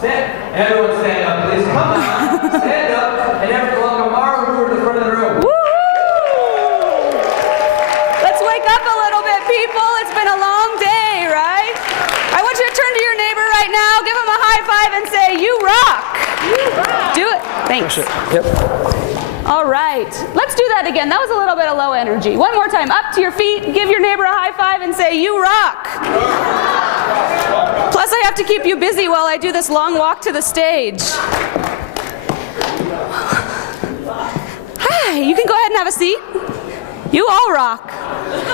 Stand. Everyone stand up, please. Come on. Stand up. And everyone welcome Mara Hoover to the front of the room. Woo! Let's wake up a little bit, people. It's been a long day, right? I want you to turn to your neighbor right now, give him a high five and say, "You rock." You rock. Do it. Thanks. Yep. All right. Let's do that again. That was a little bit of low energy. One more time. Up to your feet. Give your neighbor a high five and say, "You rock." Plus, I have to keep you busy while I do this long walk to the stage. Hi. You can go ahead and have a seat. You all rock.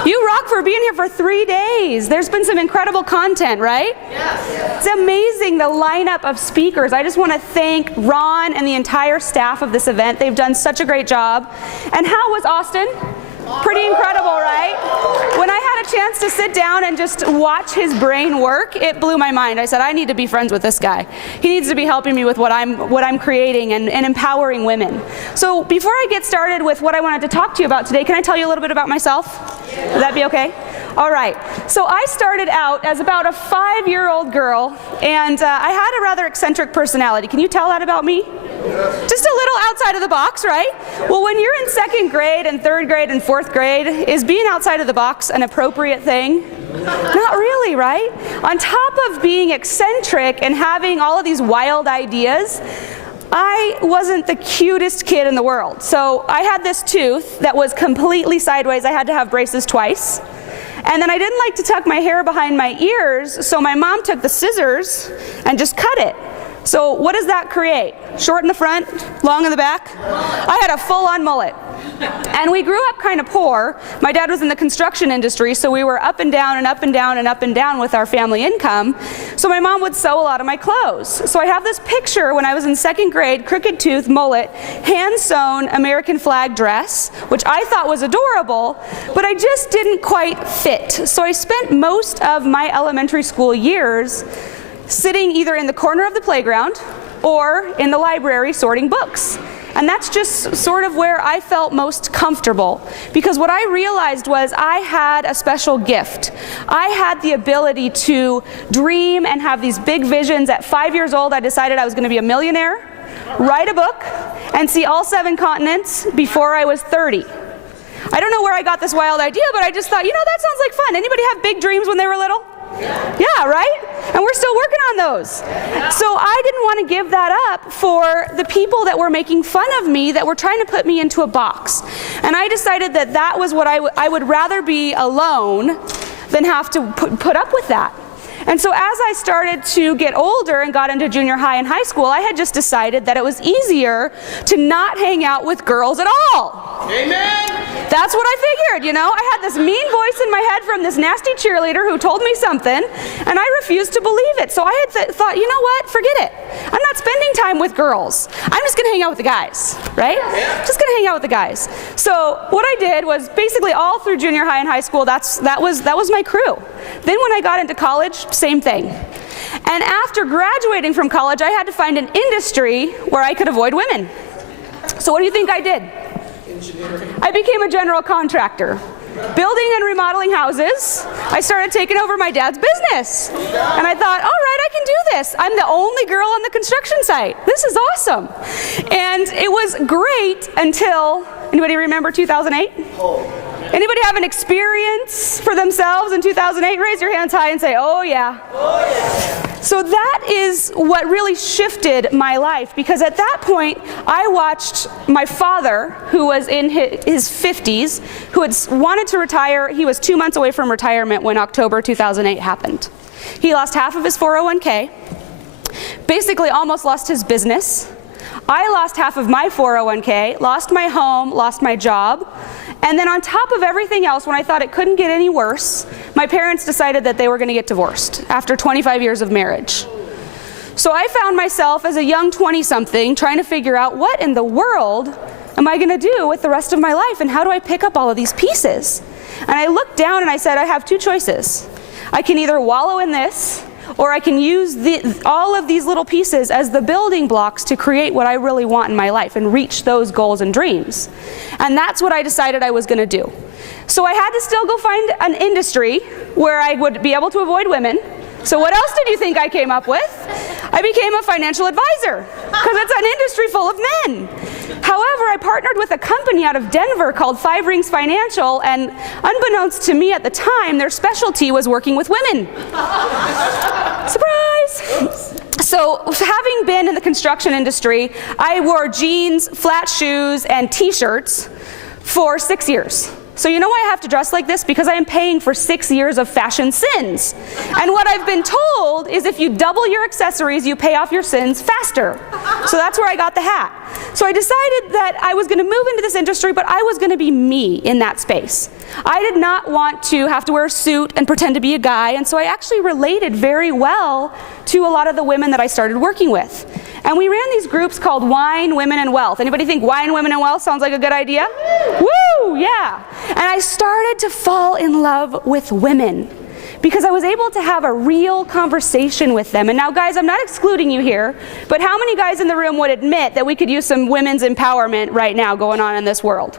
You rock for being here for 3 days. There's been some incredible content, right? Yes. It's amazing, the lineup of speakers. I just want to thank Ron and the entire staff of this event. They've done such a great job. And how was Austin? Pretty incredible, right? When I had a chance to sit down and just watch his brain work, it blew my mind. I said, I need to be friends with this guy. He needs to be helping me with what I'm creating and empowering women. So before I get started with what I wanted to talk to you about today, can I tell you a little bit about myself? Would that be okay? All right. So I started out as about a 5-year-old girl, and I had a rather eccentric personality. Can you tell that about me? Just a little outside of the box, right? Well, when you're in 2nd grade and 3rd grade and 4th grade, is being outside of the box an appropriate thing? Not really, right? On top of being eccentric and having all of these wild ideas, I wasn't the cutest kid in the world. So I had this tooth that was completely sideways. I had to have braces twice. And then I didn't like to tuck my hair behind my ears, so my mom took the scissors and just cut it. So what does that create? Short in the front, long in the back? I had a full-on mullet. And we grew up kind of poor. My dad was in the construction industry, so we were up and down and up and down and up and down with our family income. So my mom would sew a lot of my clothes. So I have this picture when I was in 2nd grade, crooked tooth, mullet, hand-sewn American flag dress, which I thought was adorable, but I just didn't quite fit. So I spent most of my elementary school years sitting either in the corner of the playground or in the library sorting books. And that's just sort of where I felt most comfortable, because what I realized was I had a special gift. I had the ability to dream and have these big visions. At 5 years old, I decided I was going to be a millionaire, write a book, and see all 7 continents before I was 30. I don't know where I got this wild idea, but I just thought, that sounds like fun. Anybody have big dreams when they were little? Yeah, right? And we're still working on those. So I didn't want to give that up for the people that were making fun of me, that were trying to put me into a box. And I decided that was what I would rather be alone than have to put up with that. And so as I started to get older and got into junior high and high school, I had just decided that it was easier to not hang out with girls at all. Amen. That's what I figured, I had this mean voice in my head from this nasty cheerleader who told me something, and I refused to believe it. So I had thought, you know what, forget it. I'm not spending time with girls. I'm just gonna hang out with the guys, right? Just gonna hang out with the guys. So what I did was basically all through junior high and high school, that was my crew. Then when I got into college, same thing. And after graduating from college, I had to find an industry where I could avoid women. So what do you think I did? I became a general contractor, building and remodeling houses. I started taking over my dad's business. And I thought, all right, I can do this. I'm the only girl on the construction site. This is awesome. And it was great until, anybody remember 2008? Anybody have an experience for themselves in 2008? Raise your hands high and say, oh yeah. Oh yeah. So that is what really shifted my life, because at that point I watched my father, who was in his 50s, who had wanted to retire. He was 2 months away from retirement when October 2008 happened. He lost half of his 401k, basically almost lost his business. I lost half of my 401k, lost my home, lost my job. And then on top of everything else, when I thought it couldn't get any worse, my parents decided that they were going to get divorced after 25 years of marriage. So I found myself as a young 20-something trying to figure out, what in the world am I going to do with the rest of my life, and how do I pick up all of these pieces? And I looked down and I said, I have 2 choices. I can either wallow in this, or I can use all of these little pieces as the building blocks to create what I really want in my life and reach those goals and dreams. And that's what I decided I was going to do. So I had to still go find an industry where I would be able to avoid women, So what else did you think I came up with? I became a financial advisor because it's an industry full of men. However, I partnered with a company out of Denver called Five Rings Financial, and unbeknownst to me at the time, their specialty was working with women. Surprise! So, having been in the construction industry, I wore jeans, flat shoes, and t-shirts for 6 years. So you know why I have to dress like this? Because I am paying for 6 years of fashion sins. And what I've been told is if you double your accessories, you pay off your sins faster. So that's where I got the hat. So I decided that I was going to move into this industry, but I was going to be me in that space. I did not want to have to wear a suit and pretend to be a guy, and so I actually related very well to a lot of the women that I started working with. And we ran these groups called Wine, Women, and Wealth. Anybody think Wine, Women, and Wealth sounds like a good idea? Woo! Yeah. And I started to fall in love with women because I was able to have a real conversation with them. And now, guys, I'm not excluding you here, but how many guys in the room would admit that we could use some women's empowerment right now going on in this world?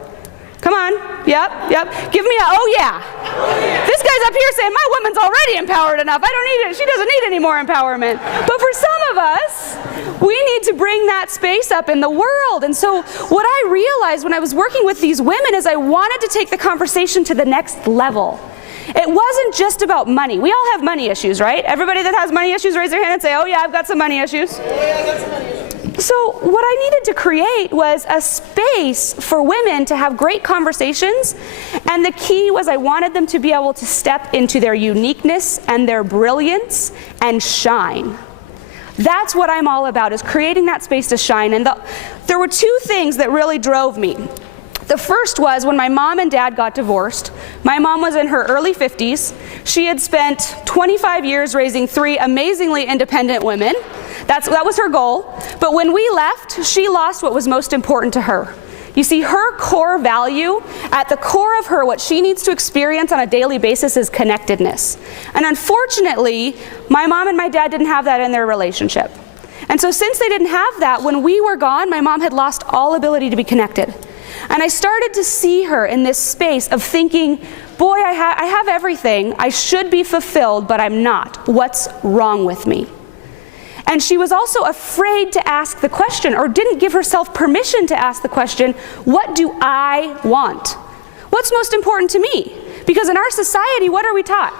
Come on. Yep. Give me a, oh yeah. This guy's up here saying, my woman's already empowered enough. I don't need it. She doesn't need any more empowerment. But for some of us, we need to bring that space up in the world. And so what I realized when I was working with these women is I wanted to take the conversation to the next level. It wasn't just about money. We all have money issues, right? Everybody that has money issues, raise their hand and say, oh yeah, I've got some money issues. Yeah, I got some money issues. So what I needed to create was a space for women to have great conversations, and the key was I wanted them to be able to step into their uniqueness and their brilliance and shine. That's what I'm all about, is creating that space to shine. And there were two things that really drove me. The first was when my mom and dad got divorced. My mom was in her early 50s. She had spent 25 years raising 3 amazingly independent women. That was her goal. But when we left, she lost what was most important to her. You see, her core value, at the core of her, what she needs to experience on a daily basis is connectedness. And unfortunately, my mom and my dad didn't have that in their relationship. And so since they didn't have that, when we were gone, my mom had lost all ability to be connected. And I started to see her in this space of thinking, boy, I have everything. I should be fulfilled, but I'm not. What's wrong with me? And she was also afraid to ask the question, or didn't give herself permission to ask the question, what do I want? What's most important to me? Because in our society, what are we taught?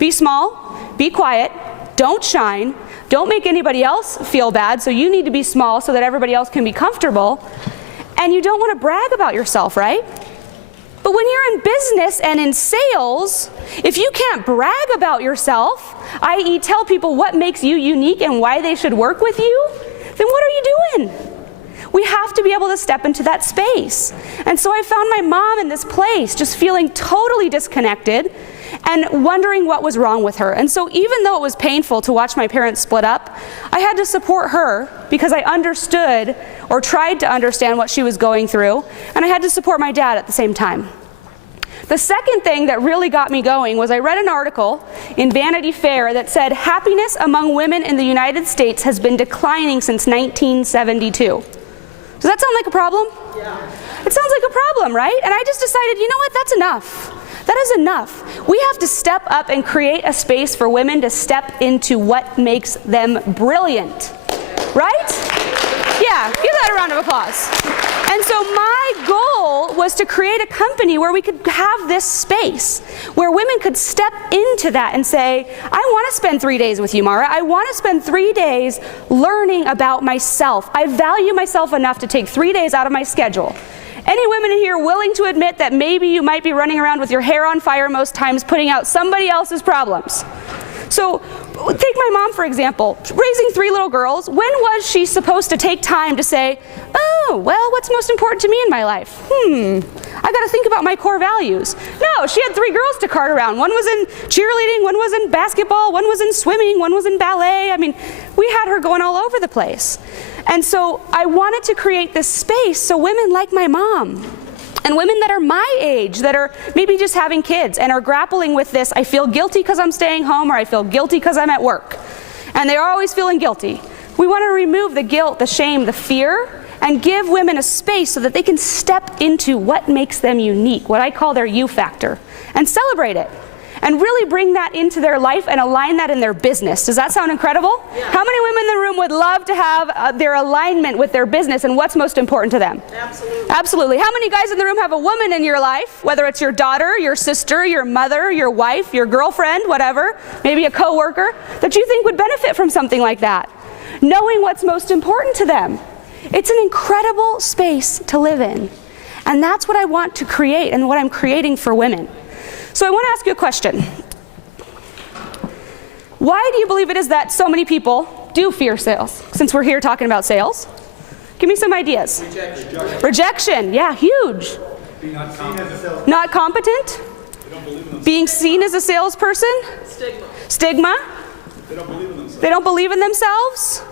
Be small, be quiet, don't shine, don't make anybody else feel bad, so you need to be small so that everybody else can be comfortable. And you don't want to brag about yourself, right? But when you're in business and in sales, if you can't brag about yourself, i.e. tell people what makes you unique and why they should work with you, then what are you doing? We have to be able to step into that space. And so I found my mom in this place, just feeling totally disconnected and wondering what was wrong with her. And so even though it was painful to watch my parents split up, I had to support her because I understood or tried to understand what she was going through, and I had to support my dad at the same time. The second thing that really got me going was I read an article in Vanity Fair that said happiness among women in the United States has been declining since 1972. Does that sound like a problem? Yeah. It sounds like a problem, right? And I just decided, you know what, that's enough. That is enough. We have to step up and create a space for women to step into what makes them brilliant. Right? Yeah, give that a round of applause. And so my goal was to create a company where we could have this space, where women could step into that and say, I want to spend 3 days with you, Mara. I want to spend 3 days learning about myself. I value myself enough to take 3 days out of my schedule. Any women in here willing to admit that maybe you might be running around with your hair on fire most times, putting out somebody else's problems? So take my mom, for example, raising 3 little girls. When was she supposed to take time to say, oh, well, what's most important to me in my life? I got to think about my core values. No, she had 3 girls to cart around. One was in cheerleading, one was in basketball, one was in swimming, one was in ballet. I mean, we had her going all over the place. And so I wanted to create this space so women like my mom, and women that are my age, that are maybe just having kids and are grappling with this, I feel guilty because I'm staying home, or I feel guilty because I'm at work. And they're always feeling guilty. We want to remove the guilt, the shame, the fear, and give women a space so that they can step into what makes them unique, what I call their you factor, and celebrate it. and really bring that into their life and align that in their business. Does that sound incredible? Yeah. How many women in the room would love to have their alignment with their business and what's most important to them? Absolutely. Absolutely. How many guys in the room have a woman in your life, whether it's your daughter, your sister, your mother, your wife, your girlfriend, whatever, maybe a coworker, that you think would benefit from something like that? Knowing what's most important to them. It's an incredible space to live in. And that's what I want to create and what I'm creating for women. So I want to ask you a question. Why do you believe it is that so many people do fear sales? Since we're here talking about sales. Give me some ideas. Rejection. Yeah, huge. Not competent. Being seen as a salesperson. Stigma. They don't believe in themselves.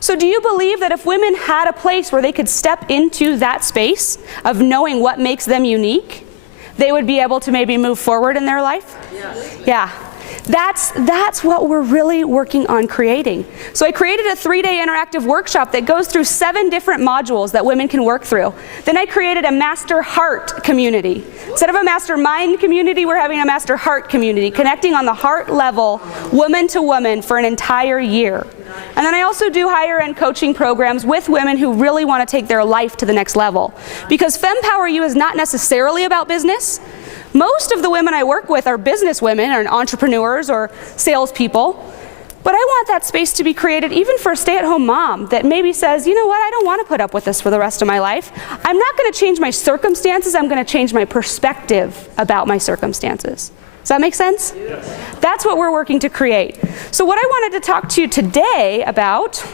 So do you believe that if women had a place where they could step into that space of knowing what makes them unique, they would be able to maybe move forward in their life? Yes. Yeah. That's what we're really working on creating. So I created a 3-day interactive workshop that goes through 7 different modules that women can work through. Then I created a master heart community. Instead of a master mind community, we're having a master heart community, connecting on the heart level, woman to woman, for an entire year. And then I also do higher end coaching programs with women who really want to take their life to the next level. Because FemPower You is not necessarily about business. Most of the women I work with are business women or entrepreneurs or salespeople. But I want that space to be created even for a stay-at-home mom that maybe says, you know what, I don't want to put up with this for the rest of my life. I'm not going to change my circumstances, I'm going to change my perspective about my circumstances. Does that make sense? Yes. That's what we're working to create. So what I wanted to talk to you today about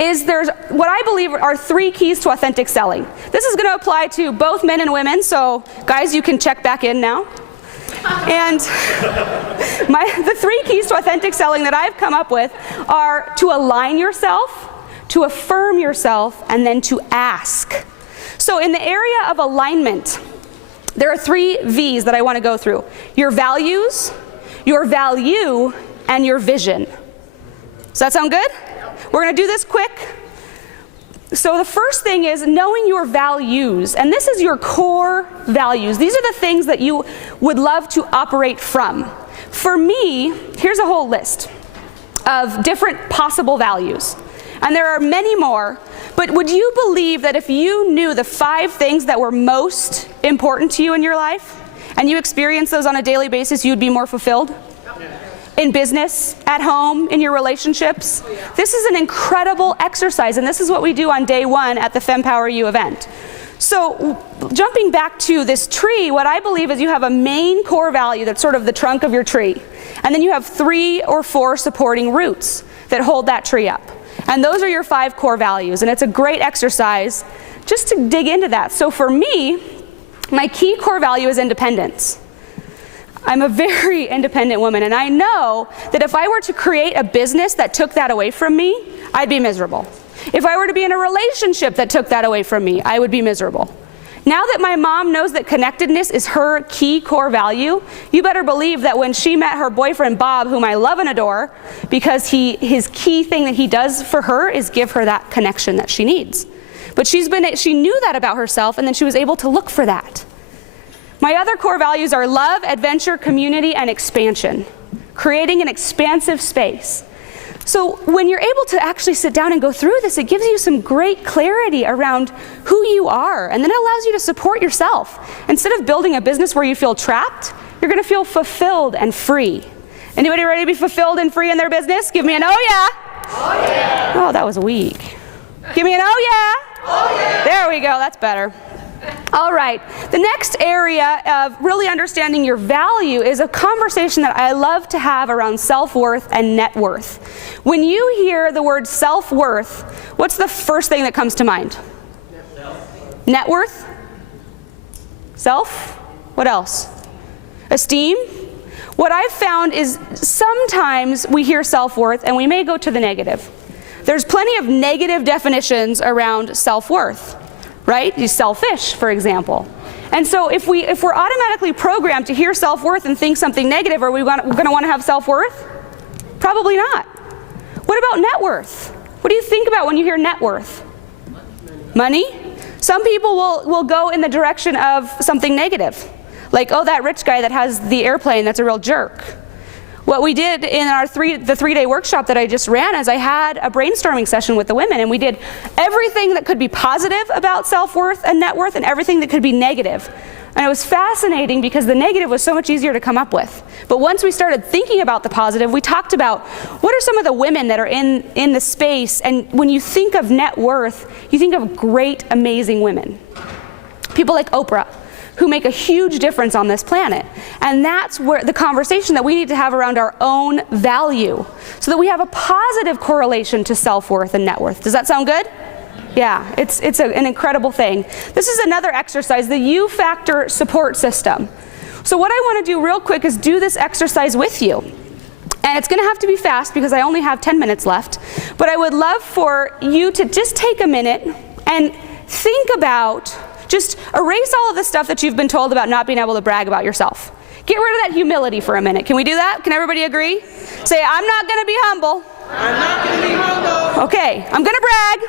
is there's what I believe are 3 keys to authentic selling. This is going to apply to both men and women, so guys, you can check back in now. And the 3 keys to authentic selling that I've come up with are to align yourself, to affirm yourself, and then to ask. So in the area of alignment, there are 3 V's that I want to go through. Your values, your value, and your vision. Does that sound good? We're going to do this quick. So the first thing is knowing your values, and this is your core values. These are the things that you would love to operate from. For me, here's a whole list of different possible values. And there are many more, but would you believe that if you knew the 5 things that were most important to you in your life, and you experienced those on a daily basis, you'd be more fulfilled? In business, at home, in your relationships. This is an incredible exercise, and this is what we do on day 1 at the FemPower You event. So jumping back to this tree, what I believe is you have a main core value that's sort of the trunk of your tree. And then you have 3 or 4 supporting roots that hold that tree up. And those are your 5 core values, and it's a great exercise just to dig into that. So for me, my key core value is independence. I'm a very independent woman, and I know that if I were to create a business that took that away from me, I'd be miserable. If I were to be in a relationship that took that away from me, I would be miserable. Now that my mom knows that connectedness is her key core value, you better believe that when she met her boyfriend Bob, whom I love and adore, because his key thing that he does for her is give her that connection that she needs. But she knew that about herself, and then she was able to look for that. My other core values are love, adventure, community, and expansion. Creating an expansive space. So when you're able to actually sit down and go through this, it gives you some great clarity around who you are, and then it allows you to support yourself. Instead of building a business where you feel trapped, you're going to feel fulfilled and free. Anybody ready to be fulfilled and free in their business? Give me an oh yeah. Oh yeah. Oh, that was weak. Give me an oh yeah. Oh yeah. There we go, that's better. All right, the next area of really understanding your value is a conversation that I love to have around self-worth and net worth. When you hear the word self-worth, what's the first thing that comes to mind? Net worth? Self? What else? Esteem? What I've found is sometimes we hear self-worth and we may go to the negative. There's plenty of negative definitions around self-worth. Right? You're selfish, for example. And so if we're automatically programmed to hear self-worth and think something negative, are we going to want to have self-worth? Probably not. What about net worth? What do you think about when you hear net worth? Money? Some people will go in the direction of something negative. Like, oh, that rich guy that has the airplane, that's a real jerk. What we did in the three-day workshop that I just ran is I had a brainstorming session with the women, and we did everything that could be positive about self-worth and net worth and everything that could be negative. And it was fascinating because the negative was so much easier to come up with. But once we started thinking about the positive, we talked about what are some of the women that are in the space, and when you think of net worth, you think of great, amazing women. People like Oprah, who make a huge difference on this planet. And that's where the conversation that we need to have around our own value, so that we have a positive correlation to self-worth and net worth. Does that sound good? Yeah, it's an incredible thing. This is another exercise, the U-Factor support system. So what I want to do real quick is do this exercise with you. And it's going to have to be fast because I only have 10 minutes left. But I would love for you to just take a minute and think about, just erase all of the stuff that you've been told about not being able to brag about yourself. Get rid of that humility for a minute. Can we do that? Can everybody agree? Say, I'm not going to be humble. I'm not going to be humble. Okay, I'm going to brag.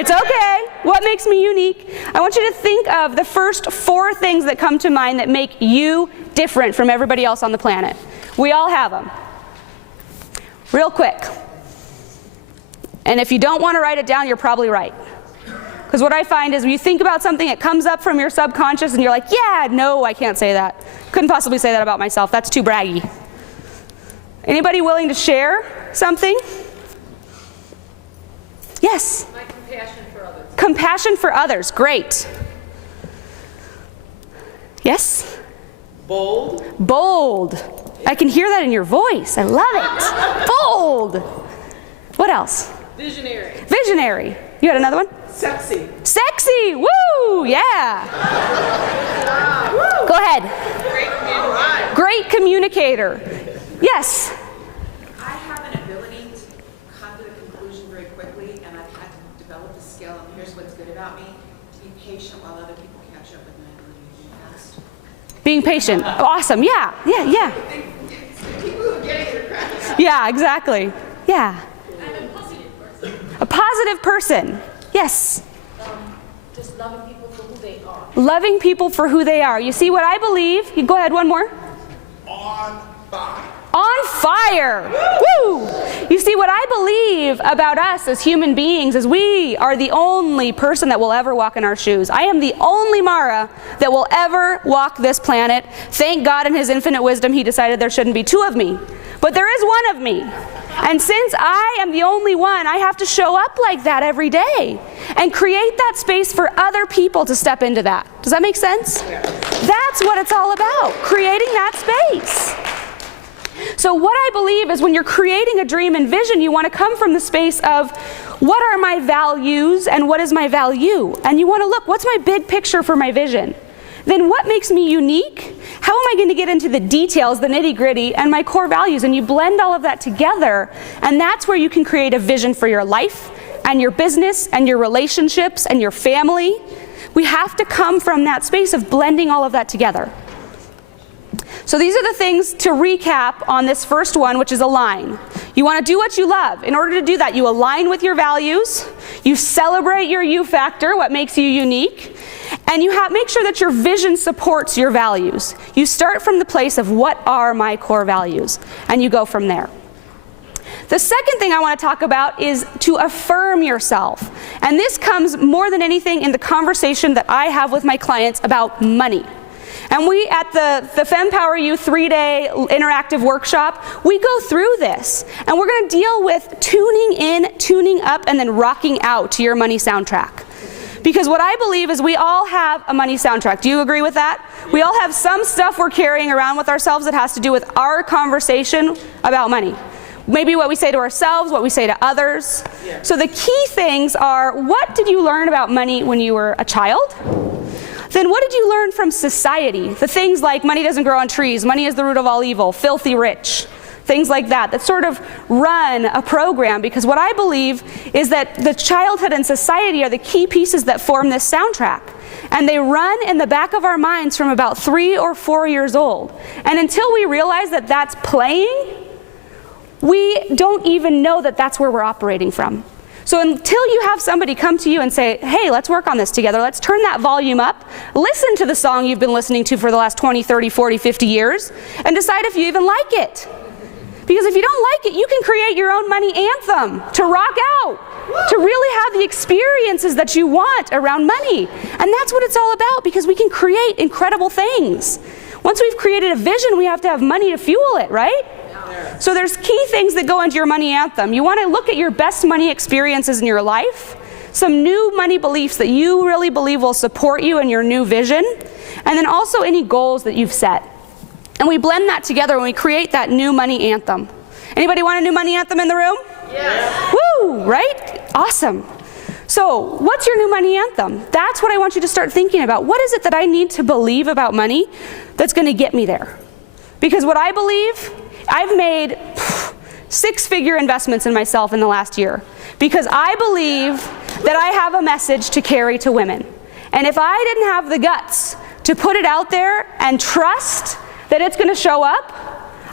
It's okay. What makes me unique? I want you to think of the first 4 things that come to mind that make you different from everybody else on the planet. We all have them. Real quick. And if you don't want to write it down, you're probably right. Because what I find is when you think about something, it comes up from your subconscious and you're like, yeah, no, I can't say that. Couldn't possibly say that about myself. That's too braggy. Anybody willing to share something? Yes? My compassion for others. Compassion for others. Great. Yes? Bold. Bold. I can hear that in your voice. I love it. Bold. What else? Visionary. Visionary. You had another one? Sexy. Sexy. Woo! Yeah. Go ahead. Great communicator. Great communicator. Yes. I have an ability to come to a conclusion very quickly, and I've had to develop a skill, and here's what's good about me, to be patient while other people catch up with my ability to be fast. Being patient. Awesome. Yeah. People who get it are cracking up. Yeah, exactly. Yeah. I'm a positive person. A positive person. Yes. Just loving people for who they are. Loving people for who they are. You see what I believe? You go ahead, one more. On fire. On fire. Woo! You see, what I believe about us as human beings is we are the only person that will ever walk in our shoes. I am the only Mara that will ever walk this planet. Thank God in His infinite wisdom He decided there shouldn't be 2 of me. But there is 1 of me. And since I am the only one, I have to show up like that every day and create that space for other people to step into that. Does that make sense? That's what it's all about, creating that space. So what I believe is when you're creating a dream and vision, you want to come from the space of what are my values and what is my value? And you want to look, what's my big picture for my vision? Then what makes me unique? How am I going to get into the details, the nitty-gritty, and my core values? And you blend all of that together, and that's where you can create a vision for your life and your business and your relationships and your family. We have to come from that space of blending all of that together. So these are the things to recap on this first one, which is align. You want to do what you love. In order to do that, you align with your values, you celebrate your U factor, what makes you unique, and you make sure that your vision supports your values. You start from the place of what are my core values, and you go from there. The second thing I want to talk about is to affirm yourself. And this comes more than anything in the conversation that I have with my clients about money. And we, at the FemPower You 3-day interactive workshop, we go through this. And we're going to deal with tuning in, tuning up, and then rocking out to your money soundtrack. Because what I believe is we all have a money soundtrack. Do you agree with that? We all have some stuff we're carrying around with ourselves that has to do with our conversation about money. Maybe what we say to ourselves, what we say to others. So the key things are, what did you learn about money when you were a child? Then what did you learn from society? The things like money doesn't grow on trees, money is the root of all evil, filthy rich, things like that sort of run a program. Because what I believe is that the childhood and society are the key pieces that form this soundtrack. And they run in the back of our minds from about 3 or 4 years old. And until we realize that that's playing, we don't even know that that's where we're operating from. So until you have somebody come to you and say, hey, let's work on this together, let's turn that volume up, listen to the song you've been listening to for the last 20, 30, 40, 50 years, and decide if you even like it. Because if you don't like it, you can create your own money anthem to rock out, to really have the experiences that you want around money. And that's what it's all about, because we can create incredible things. Once we've created a vision, we have to have money to fuel it, right? So there's key things that go into your money anthem. You want to look at your best money experiences in your life, some new money beliefs that you really believe will support you in your new vision, and then also any goals that you've set. And we blend that together when we create that new money anthem. Anybody want a new money anthem in the room? Yes. Woo, right? Awesome. So what's your new money anthem? That's what I want you to start thinking about. What is it that I need to believe about money that's going to get me there? Because what I believe, I've made 6-figure investments in myself in the last year, because I believe that I have a message to carry to women. And if I didn't have the guts to put it out there and trust that it's going to show up,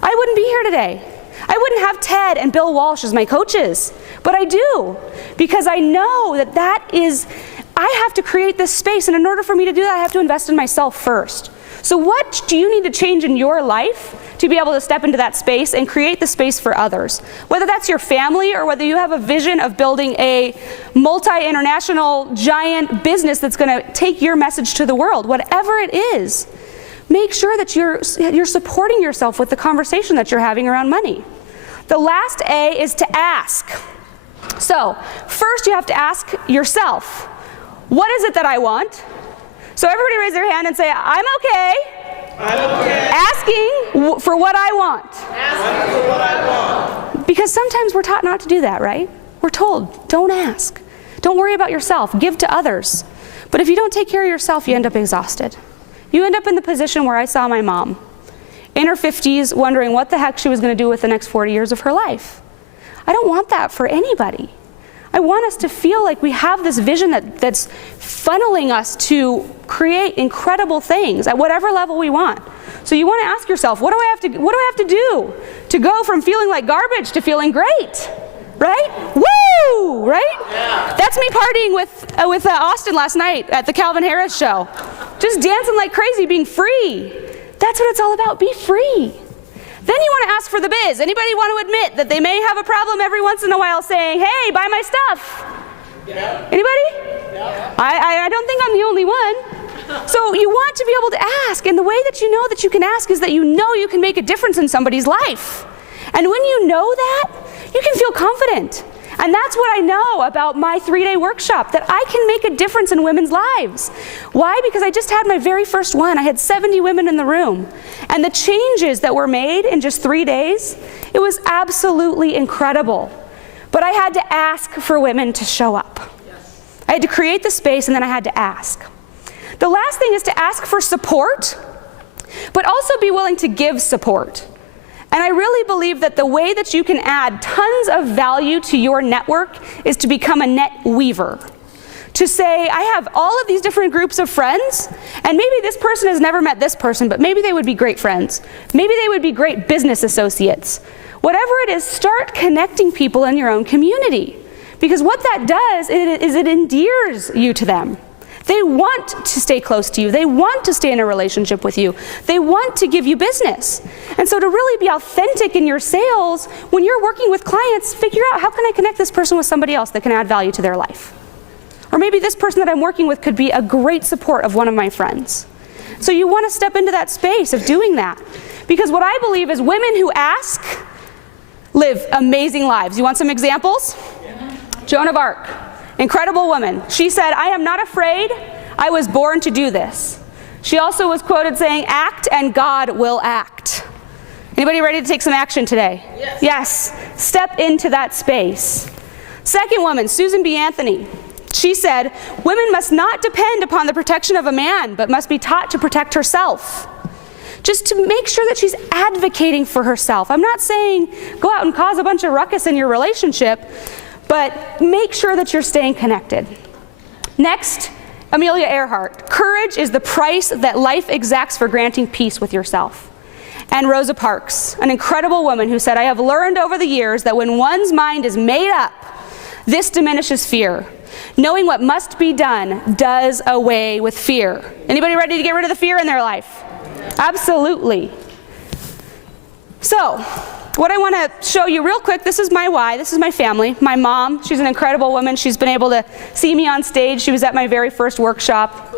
I wouldn't be here today. I wouldn't have Ted and Bill Walsh as my coaches, but I do, because I know that I have to create this space, and in order for me to do that, I have to invest in myself first. So what do you need to change in your life to be able to step into that space and create the space for others? Whether that's your family, or whether you have a vision of building a multi-international giant business that's going to take your message to the world, whatever it is, make sure that you're supporting yourself with the conversation that you're having around money. The last A is to ask. So first you have to ask yourself, what is it that I want? So everybody raise their hand and say, I'm okay. I'm okay. Asking for what I want. Asking for what I want. Because sometimes we're taught not to do that, right? We're told, don't ask. Don't worry about yourself. Give to others. But if you don't take care of yourself, you end up exhausted. You end up in the position where I saw my mom, in her 50s, wondering what the heck she was going to do with the next 40 years of her life. I don't want that for anybody. I want us to feel like we have this vision that's funneling us to create incredible things at whatever level we want. So you want to ask yourself, what do I have to do to go from feeling like garbage to feeling great? Right? Woo! Right? Yeah. That's me partying with Austin last night at the Calvin Harris show. Just dancing like crazy, being free. That's what it's all about, be free. Then you want to ask for the biz. Anybody want to admit that they may have a problem every once in a while saying, hey, buy my stuff? Yeah. Anybody? Yeah. I don't think I'm the only one. So you want to be able to ask, and the way that you know that you can ask is that you know you can make a difference in somebody's life. And when you know that, you can feel confident. And that's what I know about my 3-day workshop, that I can make a difference in women's lives. Why? Because I just had my very first one. I had 70 women in the room. And the changes that were made in just 3 days, it was absolutely incredible. But I had to ask for women to show up. Yes. I had to create the space, and then I had to ask. The last thing is to ask for support, but also be willing to give support. And I really believe that the way that you can add tons of value to your network is to become a net weaver. To say, I have all of these different groups of friends, and maybe this person has never met this person, but maybe they would be great friends. Maybe they would be great business associates. Whatever it is, start connecting people in your own community. Because what that does is it endears you to them. They want to stay close to you. They want to stay in a relationship with you. They want to give you business. And so to really be authentic in your sales, when you're working with clients, figure out, how can I connect this person with somebody else that can add value to their life? Or maybe this person that I'm working with could be a great support of one of my friends. So you want to step into that space of doing that. Because what I believe is women who ask live amazing lives. You want some examples? Yeah. Joan of Arc. Incredible woman. She said, I am not afraid. I was born to do this. She also was quoted saying, act and God will act. Anybody ready to take some action today? Yes. Yes. Step into that space. Second woman, Susan B. Anthony. She said, women must not depend upon the protection of a man, but must be taught to protect herself. Just to make sure that she's advocating for herself. I'm not saying go out and cause a bunch of ruckus in your relationship, but make sure that you're staying connected. Next, Amelia Earhart. Courage is the price that life exacts for granting peace with yourself. And Rosa Parks, an incredible woman who said, I have learned over the years that when one's mind is made up, This diminishes fear. Knowing what must be done does away with fear. Anybody ready to get rid of the fear in their life? Absolutely. So, what I want to show you real quick, this is my why, this is my family. My mom, she's an incredible woman. She's been able to see me on stage. She was at my very first workshop.